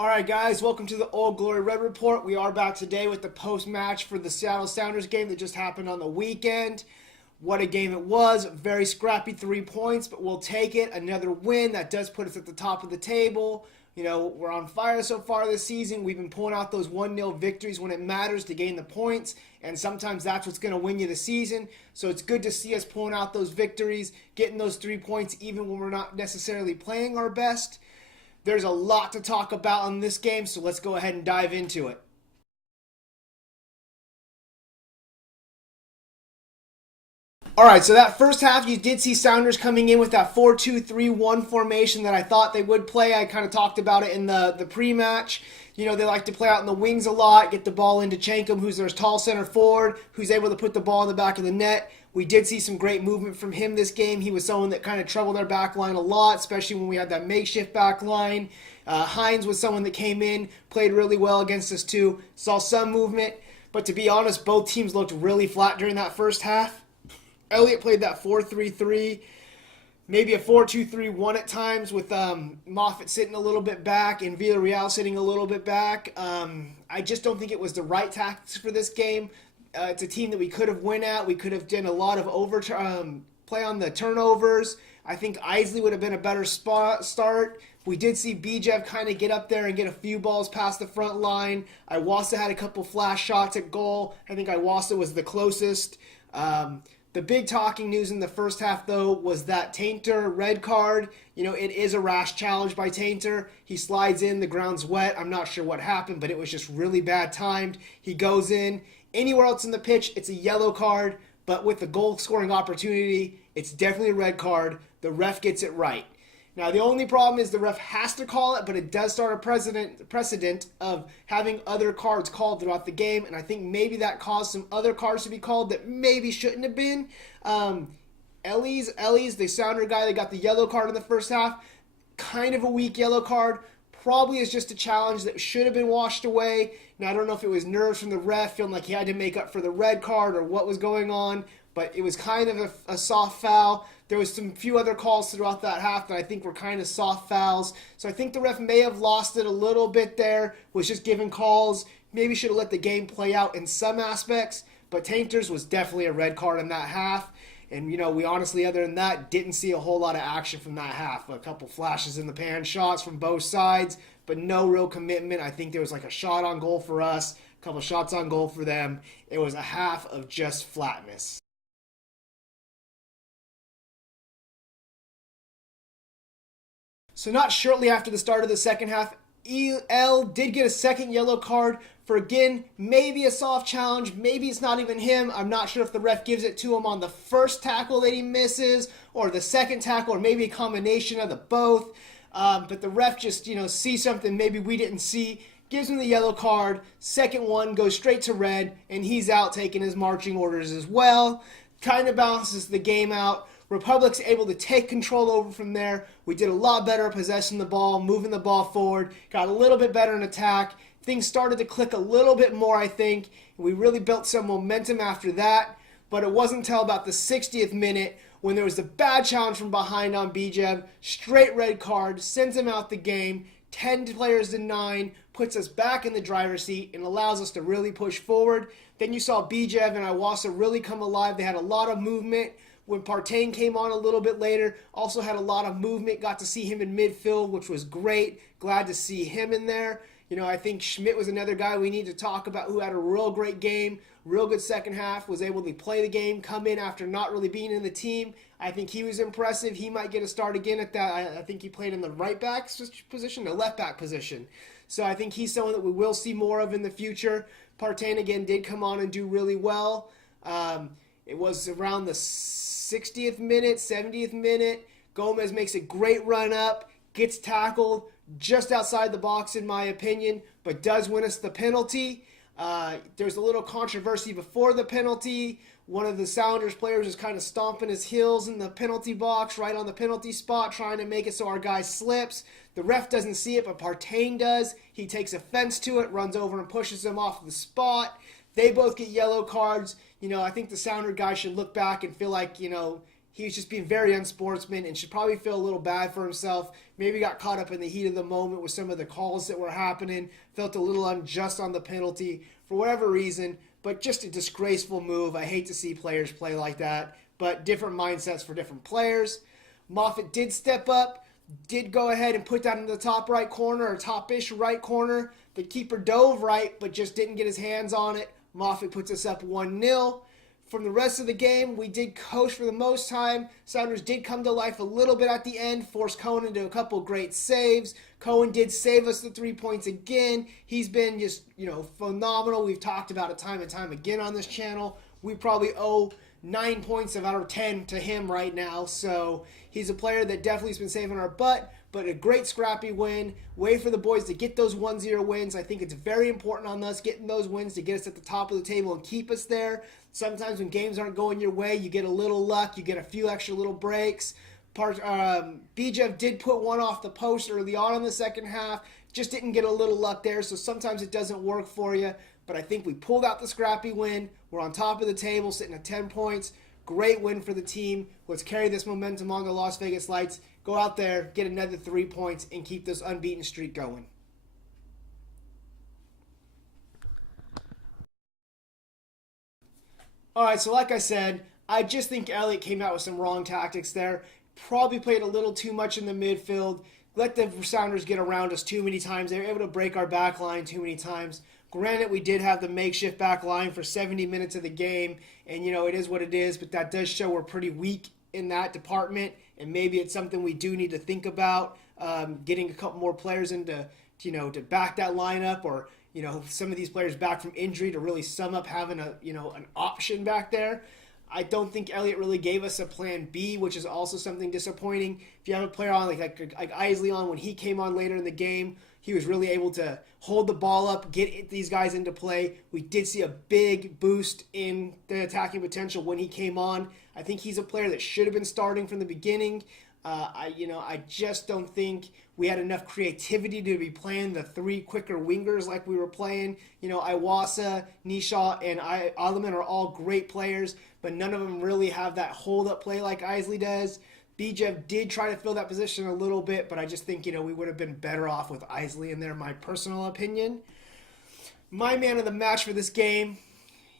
All right, guys, welcome to the Old Glory Red Report. We are back today with the post-match for the Seattle Sounders game that just happened on the weekend. What a game it was. Very scrappy 3 points, but we'll take it. Another win. That does put us at the top of the table. You know, we're on fire so far this season. We've been pulling out those 1-0 victories when it matters to gain the points, and sometimes that's what's going to win you the season. So it's good to see us pulling out those victories, getting those 3 points even when we're not necessarily playing our best. There's a lot to talk about in this game, so let's go ahead and dive into it. All right, so that first half, you did see Sounders coming in with that 4-2-3-1 formation that I thought they would play. I kind of talked about it in the pre-match. You know, they like to play out in the wings a lot, get the ball into Chankum, who's their tall center forward, who's able to put the ball in the back of the net. We did see some great movement from him this game. He was someone that kind of troubled our back line a lot, especially when we had that makeshift back line. Hines was someone that came in, played really well against us too. Saw some movement, but to be honest, both teams looked really flat during that first half. Elliott played that 4-3-3, maybe a 4-2-3-1 at times with Moffitt sitting a little bit back and Villarreal sitting a little bit back. I just don't think it was the right tactics for this game. It's a team that we could have won at. We could have done a lot of play on the turnovers. I think Isley would have been a better start. We did see Bijev kind of get up there and get a few balls past the front line. Iwasa had a couple flash shots at goal. I think Iwasa was the closest. The big talking news in the first half, though, was that Tainter red card. You know, it is a rash challenge by Tainter. He slides in, the ground's wet. I'm not sure what happened, but it was just really bad timed. He goes in. Anywhere else in the pitch, it's a yellow card, but with the goal-scoring opportunity, it's definitely a red card. The ref gets it right. Now, the only problem is the ref has to call it, but it does start a precedent of having other cards called throughout the game, and I think maybe that caused some other cards to be called that maybe shouldn't have been. Ellis, the Sounder guy that got the yellow card in the first half, kind of a weak yellow card, probably is just a challenge that should have been washed away. Now, I don't know if it was nerves from the ref, feeling like he had to make up for the red card or what was going on, but it was kind of a soft foul. There was some few other calls throughout that half that I think were kind of soft fouls. So I think the ref may have lost it a little bit there, was just giving calls. Maybe should have let the game play out in some aspects, but Tainters was definitely a red card in that half. And, you know, we honestly, other than that, didn't see a whole lot of action from that half. A couple flashes in the pan, shots from both sides, but no real commitment. I think there was like a shot on goal for us, a couple shots on goal for them. It was a half of just flatness. So not shortly after the start of the second half, El did get a second yellow card for, again, maybe a soft challenge. Maybe it's not even him. I'm not sure if the ref gives it to him on the first tackle that he misses or the second tackle or maybe a combination of the both. But the ref just, sees something maybe we didn't see, gives him the yellow card. Second one goes straight to red, and he's out taking his marching orders as well. Kind of balances the game out. Republic's able to take control over from there. We did a lot better at possessing the ball, moving the ball forward, got a little bit better in attack. Things started to click a little bit more, I think. We really built some momentum after that, but it wasn't until about the 60th minute when there was a bad challenge from behind on Bijev, straight red card, sends him out the game, 10 players to 9, puts us back in the driver's seat and allows us to really push forward. Then you saw Bijev and Iwasa really come alive. They had a lot of movement. When Partain came on a little bit later, also had a lot of movement. Got to see him in midfield, which was great. Glad to see him in there. I think Schmidt was another guy we need to talk about who had a real great game, real good second half, was able to play the game, come in after not really being in the team. I think he was impressive. He might get a start again at that. I think he played in the right back position, the left back position. So I think he's someone that we will see more of in the future. Partain, again, did come on and do really well. It was around the 60th minute, 70th minute. Gomez makes a great run up, gets tackled just outside the box in my opinion, but does win us the penalty. There's a little controversy before the penalty. One of the Sounders players is kind of stomping his heels in the penalty box, right on the penalty spot, trying to make it so our guy slips. The ref doesn't see it, but Partain does. He takes offense to it, runs over and pushes him off the spot. They both get yellow cards. I think the Sounder guy should look back and feel like, he was just being very unsportsman and should probably feel a little bad for himself. Maybe got caught up in the heat of the moment with some of the calls that were happening, felt a little unjust on the penalty for whatever reason, but just a disgraceful move. I hate to see players play like that, but different mindsets for different players. Moffitt did step up, did go ahead and put that in the top right corner, or top-ish right corner. The keeper dove right, but just didn't get his hands on it. Moffitt puts us up 1-0. From the rest of the game, we did coast for the most time. Sounders did come to life a little bit at the end, forced Cohen into a couple great saves. Cohen did save us the 3 points again. He's been just, phenomenal. We've talked about it time and time again on this channel. We probably owe 9 points out of 10 to him right now. So he's a player that definitely has been saving our butt, but a great scrappy win. Way for the boys to get those 1-0 wins. I think it's very important on us getting those wins to get us at the top of the table and keep us there. Sometimes when games aren't going your way, you get a little luck. You get a few extra little breaks. Bijev did put one off the post early on in the second half. Just didn't get a little luck there, so sometimes it doesn't work for you. But I think we pulled out the scrappy win. We're on top of the table, sitting at 10 points. Great win for the team. Let's carry this momentum on the Las Vegas Lights. Go out there, get another 3 points, and keep this unbeaten streak going. All right, so like I said, I just think Elliott came out with some wrong tactics there. Probably played a little too much in the midfield. Let the Sounders get around us too many times. They were able to break our back line too many times. Granted, we did have the makeshift back line for 70 minutes of the game, and, it is what it is, but that does show we're pretty weak in that department, and maybe it's something we do need to think about, getting a couple more players into, to back that lineup, or, some of these players back from injury to really sum up having an option back there. I don't think Elliott really gave us a plan B, which is also something disappointing. If you have a player on like Isley on, when he came on later in the game, he was really able to hold the ball up, get these guys into play. We did see a big boost in the attacking potential when he came on. I think he's a player that should have been starting from the beginning. I just don't think we had enough creativity to be playing the 3 quicker wingers like we were playing. Iwasa, Nisha, and Alleman are all great players, but none of them really have that hold-up play like Isley does. Bijev did try to fill that position a little bit, but I just think, we would have been better off with Isley in there, my personal opinion. My man of the match for this game,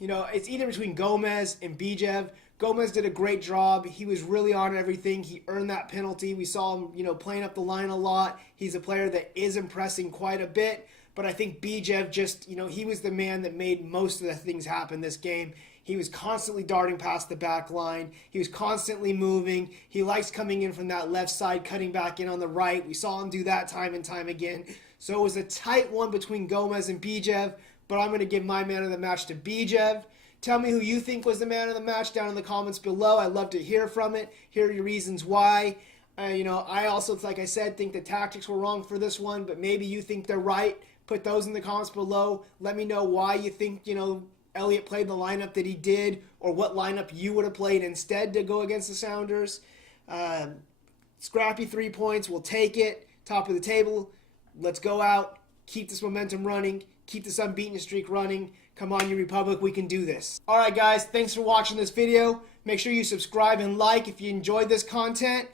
it's either between Gomez and Bijev. Gomez did a great job. He was really on everything. He earned that penalty. We saw him, playing up the line a lot. He's a player that is impressing quite a bit. But I think Bijev just, he was the man that made most of the things happen this game. He was constantly darting past the back line. He was constantly moving. He likes coming in from that left side, cutting back in on the right. We saw him do that time and time again. So it was a tight one between Gomez and Bijev, but I'm going to give my man of the match to Bijev. Tell me who you think was the man of the match down in the comments below. I'd love to hear from it, hear your reasons why. I also, like I said, think the tactics were wrong for this one, but maybe you think they're right. Put those in the comments below. Let me know why you think, Elliott played the lineup that he did, or what lineup you would have played instead to go against the Sounders. Scrappy 3 points. We'll take it. Top of the table. Let's go out. Keep this momentum running. Keep this unbeaten streak running. Come on, you Republic, we can do this. All right, guys, thanks for watching this video. Make sure you subscribe and like if you enjoyed this content.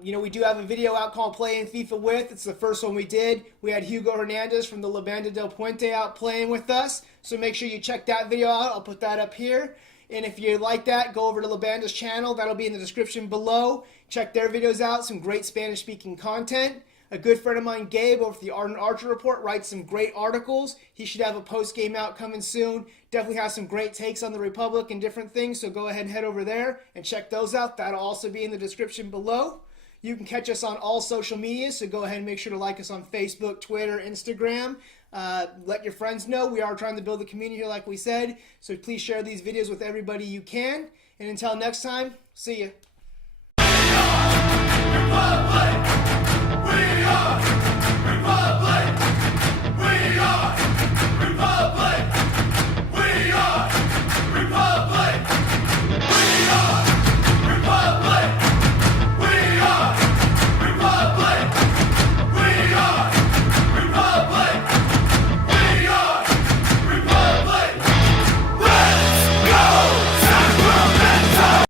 We do have a video out called Playing FIFA With. It's the first one we did. We had Hugo Hernandez from the La Banda del Puente out playing with us. So make sure you check that video out. I'll put that up here. And if you like that, go over to La Banda's channel. That'll be in the description below. Check their videos out. Some great Spanish-speaking content. A good friend of mine, Gabe, over at the Arden Archer Report, writes some great articles. He should have a post-game out coming soon. Definitely has some great takes on the Republic and different things, so go ahead and head over there and check those out. That'll also be in the description below. You can catch us on all social media, so go ahead and make sure to like us on Facebook, Twitter, Instagram. Let your friends know. We are trying to build a community here, like we said, so please share these videos with everybody you can. And until next time, see ya. We are